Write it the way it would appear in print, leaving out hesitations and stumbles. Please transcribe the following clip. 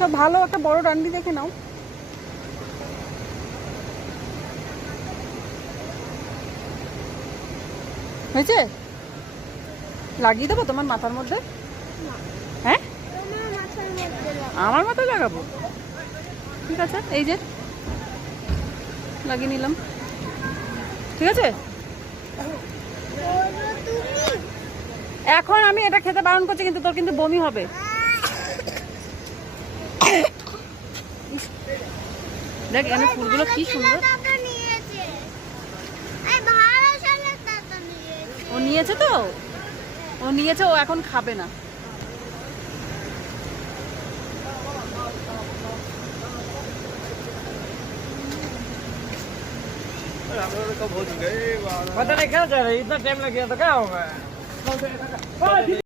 তো ভালো একটা বড় ডান্ডি দেখে নাও। হয়েছে? লাগিয়ে দেবো তোমার মাথার মধ্যে? হ্যাঁ, আমার মাথায় লাগাবো। ঠিক আছে, এই যে লাগিয়ে নিলাম। ঠিক আছে, এখন আমি এটা খেতে বারণ করছি, কিন্তু তোর কিন্তু বমি হবে। দেখ এখানে ফুলগুলো কি সুন্দর। ও নিয়েছে তো, ও নিয়েছে, ও এখন খাবে না। पता नहीं क्या जा रहा है, इतना टाइम लग गया तो क्या होगा।